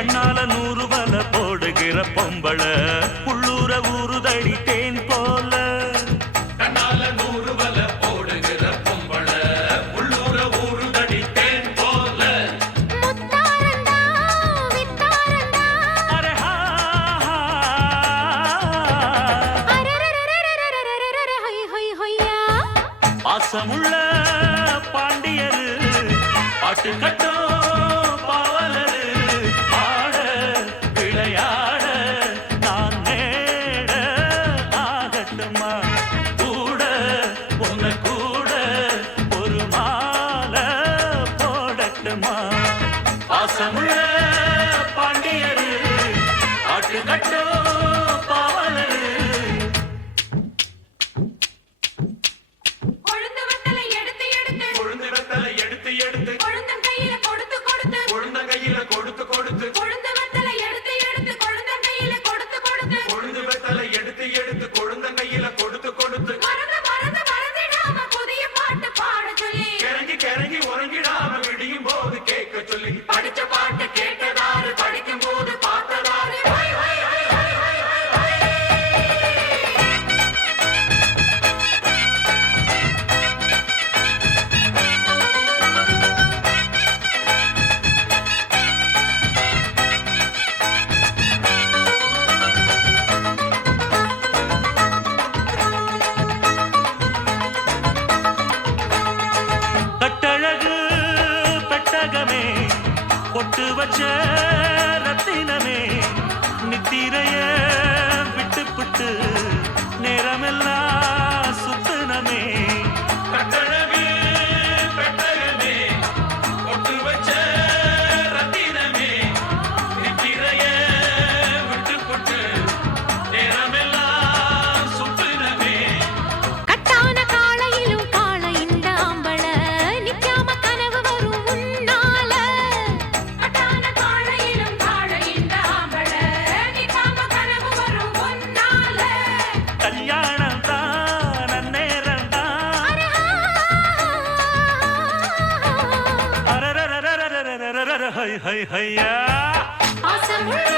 கண்ணால 100 வல போடுகிற பொம்பள உள்ளூர ஊறுதடி தேன் போல. கண்ணால 100 வல போடுகிற பொம்பள உள்ளூர ஊறுதடி தேன் போல. முத்தாரண்டா வித்தாரண்டா அரே ஹா அரரரரரரரரரரர ஹொய் ஹொய் ஹொய்யா. பாசமுள்ள பாண்டியரு பாட்டு கட்டோ பாவலரு ஆட விளையாட நான் நேட ஆகட்டுமா கூட உன்னை கூட ஒரு மாலை போடட்டுமா. பாசமுள்ள பாண்டியரு பாட்டு கட்டோ பாவலரு. கொழுந்து வத்தலை எடுத்து எடுத்து கொழுந்து வெத்தலை எடுத்து எடுத்து கொழுந்தன் கையில கொடுத்து கொடுத்து கொழுந்த கையில கொடுத்து கொடுத்து கொழுந்து வத்தலை எடுத்து எடுத்து கொழுந்தன் கையில கொடுத்து கொடுத்து கொழுந்து வெத்தலை எடுத்து எடுத்து கொழுந்த கையில கொடுத்து கொடுத்து மறந்து மறந்து மறந்திடாம புதிய பாட்டு பாட சொல்லி கிறங்கி கிறங்கி உறங்கிடாம விடியும் போது கேட்க சொல்லி படிச்ச பாட்டு கேட்டதாரு படிக்கும் போது பார்த்ததாரு. ஹொய், ஹொய், ஹொய், ஹொய், ஹொய், ஹொய், ஹொய். கட்டழகு பெட்டகமே பொட்டு வச்ச ரத்தினமே நித்திரைய விட்டு புட்டு நேரமெல்லாம் சுத்துனமே. கட்டழகு பெட்டகமே பொட்டு வச்ச ரத்தினமே நித்திரைய விட்டு புட்டு நேரமெல்லாம் சுத்துனமே. கட்டான காளையிலும் காளை இந்த ஆம்பள நிக்காம கனவு வரும் உன்னால. கட்டான காளையிலும் காளை இந்த ஆம்பள நிக்காம கனவு வரும் உன்னால. கல்யாணம் தான் அந்நேரம் தான் அரரரரரரரரரர ஹை ஹை ஹையா. பாசமுள்ள